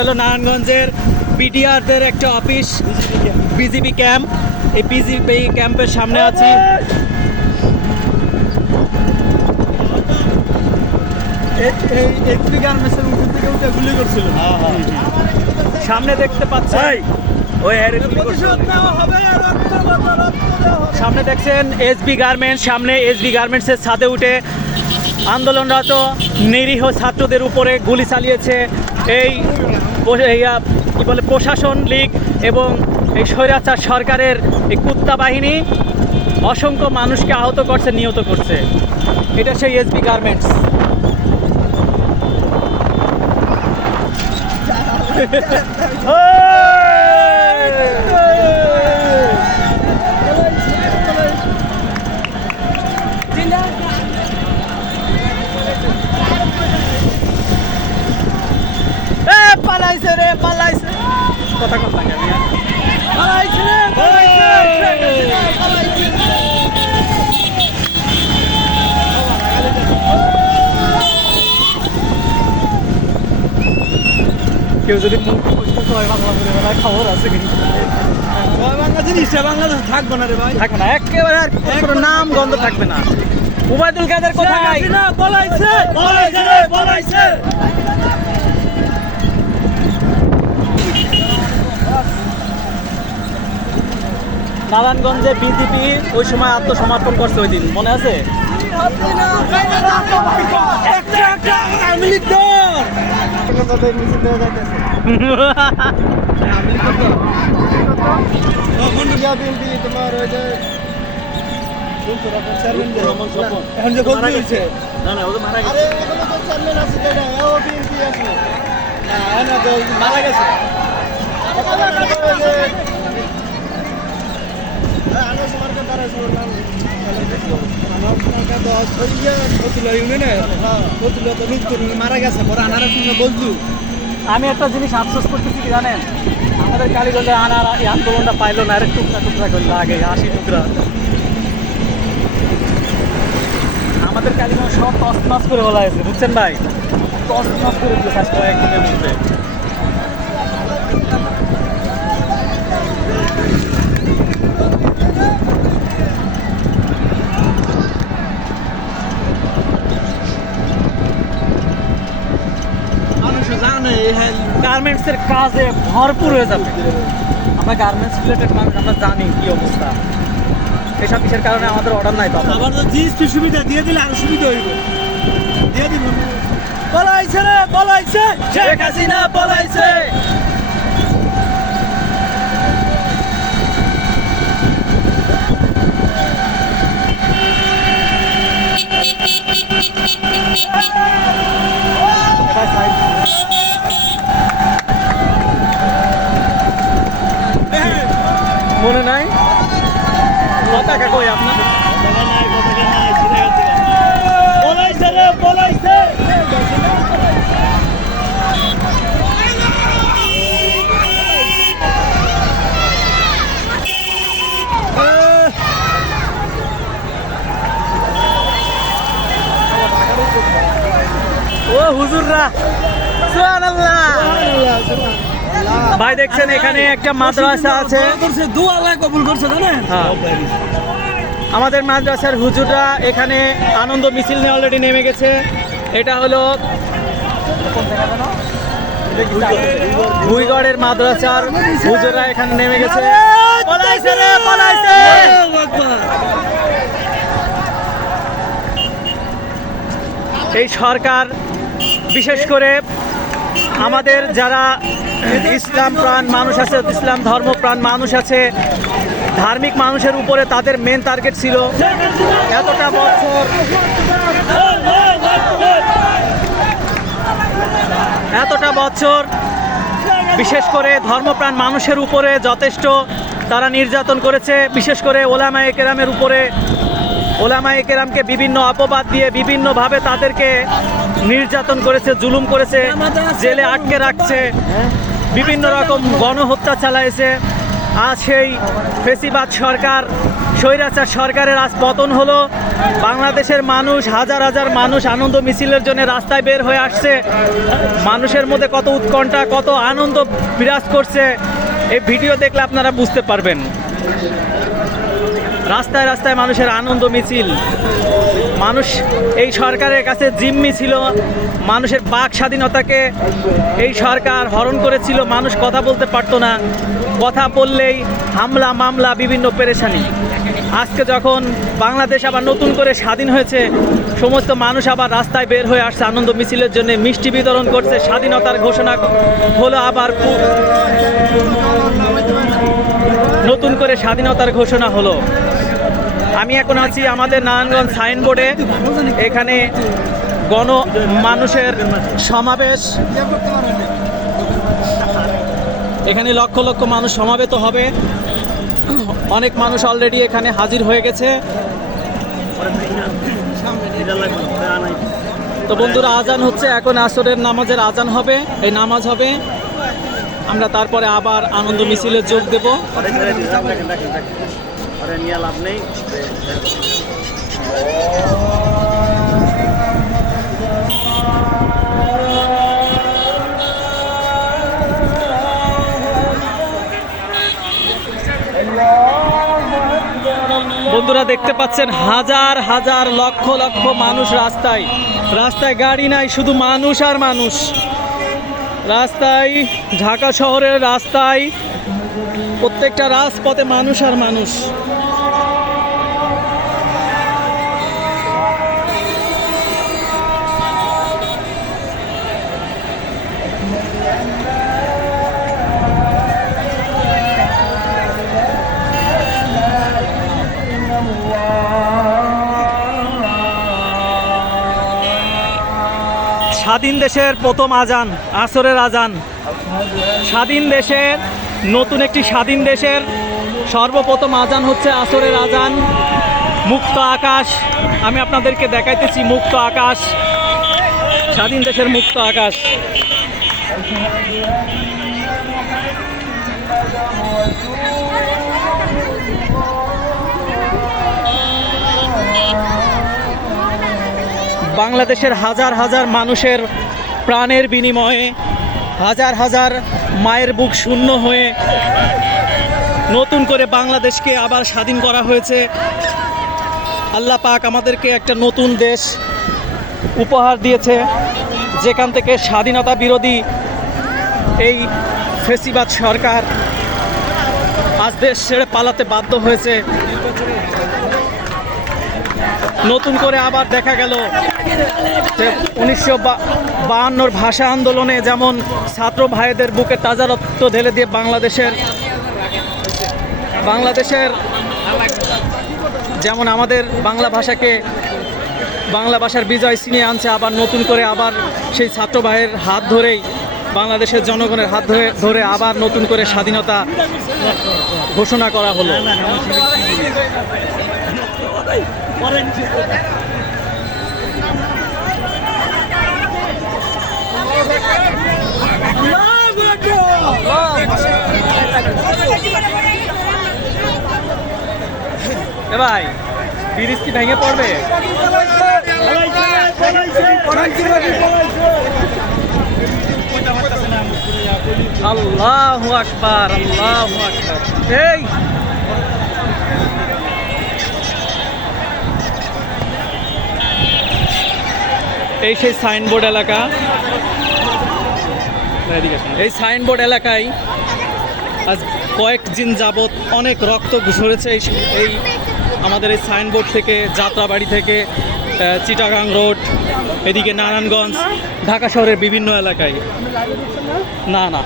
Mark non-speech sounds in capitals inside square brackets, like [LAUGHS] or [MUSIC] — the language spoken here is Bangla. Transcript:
হলো নারায়ণগঞ্জের বিডিআরদের একটা অফিস বিজিবি ক্যাম্প। এই বিজিবি ক্যাম্পের সামনে আছি। গুলি করছিল। সামনে দেখতে পাচ্ছেন ওই সামনে দেখছেন এসবি গার্মেন্টস সামনে এসবি গার্মেন্টসের ছাদে উঠে আন্দোলনরত নিরীহ ছাত্রদের উপরে গুলি চালিয়েছে এই কি বলে প্রশাসন লীগ এবং এই স্বৈরাচার সরকারের এই কুত্তা বাহিনী অসংখ্য মানুষকে আহত করছে নিহত করছে। এটা সেই এসবি গার্মেন্টস [LAUGHS] পালাইছে রে পালাইছে। কথা কথা পালাইছে রে, পালাইছে। কেউ যদি মুখ বুঝতে হয় বাংলা বলে বেলায় খবর আছে কিন্তু। বাংলা জিনিসটা বাংলাদেশ থাকব না রে ভাই। থাকবে না একেবারে আর কোনো নাম গন্ধ থাকবে না। উবায়দুল কাদের কোথায় রে পলাইছে নারায়ণগঞ্জে বিজেপি ওই সময় আত্মসমর্পণ করছে ওই দিন। মনে আছে? ওই যে মারা গেছে এখন একটা তো ওই যে আনাস মার্কেট দ্বারা শুরু নাম আমার মার্কেট তো সরিয়া কতুলা ইউনিয়নে কতুলা তো রূপ করুন আমি একটা জিনিস আফসোস করতেছি কি জানেন? আমাদের কালীগঞ্জে আনার এই আন্দোলনটা পাইলো না, আরে টুকরা টুকরা করল আগে আশি টুকরা। আমাদের কালীগঞ্জ সব টস টস করে বলা হয়েছে, বুঝছেন ভাই? টস টস করে আজকে কয়েকদিনের মধ্যে মানুষ জানে এই হ্যাঁ গার্মেন্টসের কাজে ভরপুর হয়ে যাবে। আমরা গার্মেন্টস রিলেটেড মানুষ আমরা জানি কি অবস্থা। এসব কিসের কারণে আমাদের অর্ডার নাই বাবা। আবার জিএসটি সুবিধা দিয়ে দিলে আরও সুবিধা হইব। দিয়ে দিব। পলাইছে রে পলাইছে। শেখ হাসিনা পলাইছে। মনে নাই পতাকা কই আপনার? পলাইছে রে পলাইছে। ও হুজুররা। ভাই দেখছেন, এখানে একটা মাদ্রাসা আছে। হ্যাঁ। আমাদের মাদ্রাসার হুজুরা এখানে আনন্দ মিছিল নিয়ে অলরেডি নেমে গেছে। এটা হলো ভুইগড়ের মাদ্রাসার হুজুরা এখানে নেমে গেছে। এই সরকার, বিশেষ করে আমাদের যারা ইসলাম প্রাণ মানুষ আছে ইসলাম ধর্মপ্রাণ মানুষ আছে ধার্মিক মানুষের উপরে তাদের মেন টার্গেট ছিল। এতটা বছর এতটা বছর বিশেষ করে ধর্মপ্রাণ মানুষের উপরে যথেষ্ট তারা নির্যাতন করেছে। বিশেষ করে ওলামা কেরামের উপরে। ওলামা কেরামকে বিভিন্ন অপবাদ দিয়ে বিভিন্নভাবে তাদেরকে নির্যাতন করেছে জুলুম করেছে জেলে আটকে রাখছে। বিভিন্ন রকম গণহত্যা চালাইছে। আজ সেই ফেসিবাদ সরকার, স্বৈরাচার সরকারের আজ পতন হলো। বাংলাদেশের মানুষ, হাজার হাজার মানুষ আনন্দ মিছিলের জন্য রাস্তায় বের হয়ে আসছে। মানুষের মধ্যে কত উৎকণ্ঠা, কত আনন্দ বিরাজ করছে। এই ভিডিও দেখলে আপনারা বুঝতে পারবেন। রাস্তায় রাস্তায় মানুষের আনন্দ মিছিল। মানুষ এই সরকারের কাছে জিম্মি ছিল। মানুষের বাক স্বাধীনতাকে এই সরকার হরণ করেছিল। মানুষ কথা বলতে পারতো না। কথা বললেই হামলা, মামলা, বিভিন্ন পেরেশানি। আজকে যখন বাংলাদেশ আবার নতুন করে স্বাধীন হয়েছে, সমস্ত মানুষ আবার রাস্তায় বের হয়ে আসছে আনন্দ মিছিলের জন্য। মিষ্টি বিতরণ করছে, স্বাধীনতার ঘোষণা হলো আবার নতুন করে স্বাধীনতার ঘোষণা হলো। আমি এখন আছি আমাদের নারায়ণগঞ্জ সাইনবোর্ডে। এখানে গণ মানুষের সমাবেশ। এখানে লক্ষ লক্ষ মানুষ সমাবেত হবে। অনেক মানুষ অলরেডি এখানে হাজির হয়ে গেছে। তো বন্ধুরা, আজান হচ্ছে। এখন আসরের নামাজের আজান হবে। এই নামাজ হবে। আমরা তারপরে আবার আনন্দ মিছিলে যোগ দেব। বন্ধুরা দেখতে পাচ্ছেন, হাজার হাজার লক্ষ লক্ষ মানুষ রাস্তায়। রাস্তায় গাড়ি নাই, শুধু মানুষ আর মানুষ। রাস্তায় ঢাকা শহরের রাস্তায় প্রত্যেকটা রাজপথে মানুষ আর মানুষ। স্বাধীন দেশের প্রথম আজান, আসরের আজান। স্বাধীন দেশের, নতুন একটি স্বাধীন দেশের সর্বপ্রথম আজান হচ্ছে আসরের আজান। মুক্ত আকাশ, আমি আপনাদেরকে দেখাইতেছি মুক্ত আকাশ। স্বাধীন দেশের মুক্ত আকাশ। বাংলাদেশের হাজার হাজার মানুষের প্রাণের বিনিময়ে, হাজার হাজার মায়ের বুক শূন্য হয়ে নতুন করে বাংলাদেশকে আবার স্বাধীন করা হয়েছে। আল্লাহ পাক আমাদেরকে একটা নতুন দেশ উপহার দিয়েছে, যেখান থেকে স্বাধীনতা বিরোধী এই ফেসিবাদ সরকার আজ দেশ ছেড়ে পালাতে বাধ্য হয়েছে। নতুন করে আবার দেখা গেল যে উনিশশো বাহান্নর ভাষা আন্দোলনে যেমন ছাত্র ভাইদের বুকে তাজা রক্ত ঢেলে দিয়ে বাংলাদেশের বাংলাদেশের যেমন আমাদের বাংলা ভাষাকে বাংলা ভাষার বিজয় ছিনিয়ে আনছে, আবার নতুন করে আবার সেই ছাত্র ভাইয়ের হাত ধরেই বাংলাদেশের জনগণের হাত ধরে ধরে আবার নতুন করে স্বাধীনতা ঘোষণা করা হলো। ভাই ব্রিজ কি ভেঙে পড়বে? আল্লাহু আকবার আল্লাহু আকবার। এই এই সেই সাইনবোর্ড এলাকা। এই সাইনবোর্ড এলাকায় আজ কয়েক দিন যাবৎ অনেক রক্ত ঝরেছে। এই এই আমাদের এই সাইনবোর্ড থেকে, যাত্রাবাড়ি থেকে চিটাগাং রোড, এদিকে নারায়ণগঞ্জ, ঢাকা শহরের বিভিন্ন এলাকায়। না না।